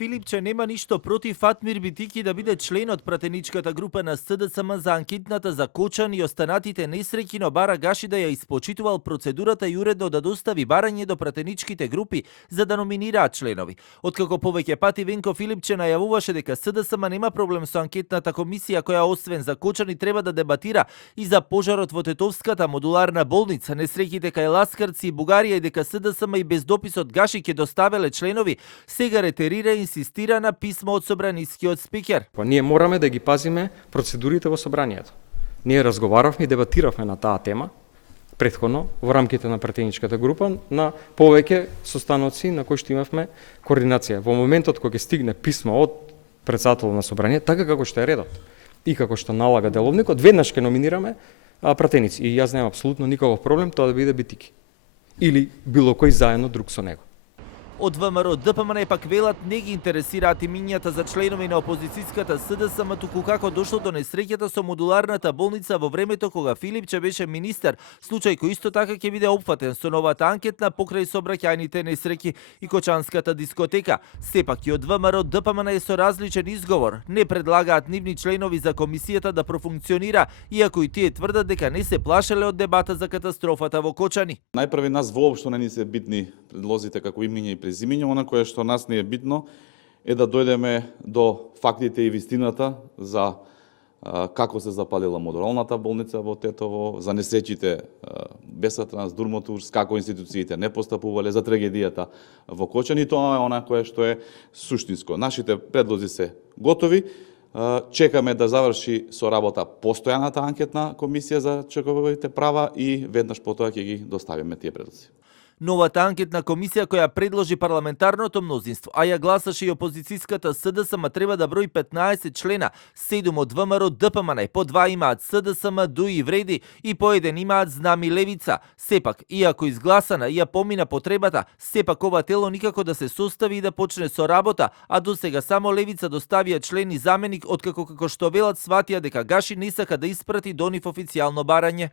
Филипче нема ништо против Фатмир Битики да биде член од пратеничката група на СДСМ за анкетната за Кочан и останатите несреќи, но бара Гаши да ја испочитувал процедурата и уредно да достави барање до пратеничките групи за да номинираат членови. Откако повеќе пати Венко Филипче најавуваше дека СДСМ нема проблем со анкетната комисија која освен за Кочани треба да дебатира и за пожарот во Тетовската модуларна болница, несреќите кај Ласкарци и Бугарија и дека СДСМ и без дописот Гаши ќе доставеле членови, сега ретерира и инсистира на писмо од собранискиот спикер. Ние мораме да ги пазиме процедурите во собранието. Ние разговаравме и дебатиравме на таа тема претходно во рамките на пратеничката група на повеќе состаноци на кои што имавме координација. Во моментот кога ќе стигне писмо од претседателот на собранието, така како што е редот и како што налага деловникот, веднаш ќе номинираме пратеници. И јас немам апсолутно никаков проблем тоа да биде Битики или било кој заедно друг со него. Од ВМРО ДПМН пак велат не ги интересираат имињата за членови на опозицијската СДСМ, туку како дошло до несреќата со модуларната болница во времето кога Филипче беше министер, случај кој исто така ќе биде опфатен со новата анкетна покрај сообраќајните несреќи и Кочанската дискотека. Сепак и од ВМРО ДПМН е со различен изговор. Не предлагаат нивни членови за комисијата да профункционира, иако и тие тврдат дека не се плашеле од дебата за катастрофата во Кочани. Најпрви нас воопшто не ни се битни предлозите како имиња и презимиња, она кое што нас не е битно е да дојдеме до фактите и вистината за како се запалила модуларната болница во Тетово, за несреќите Бесатранс, Дурмотурс, како институциите не постапувале, за трагедијата во Кочани. Тоа е она кое што е суштинско. Нашите предлози се готови. Чекаме да заврши со работа постојаната анкетна комисија за човековите права и веднаш потоа ќе ги доставиме тие предлози. Новата анкетна комисија која предложи парламентарното мнозинство, а ја гласаше и опозицијската СДСМ, треба да брои 15 члена, 7 од ВМРО ДПМН, по 2 имаат СДСМ, ДУИ и Вреди и по 1 имаат Знами Левица. Сепак, иако изгласана и ја помина потребата, сепак ова тело никако да се состави и да почне со работа, а досега само Левица доставија член и заменик, откако како што велат сватија дека Гаши не сака да испрати до нив официјално барање.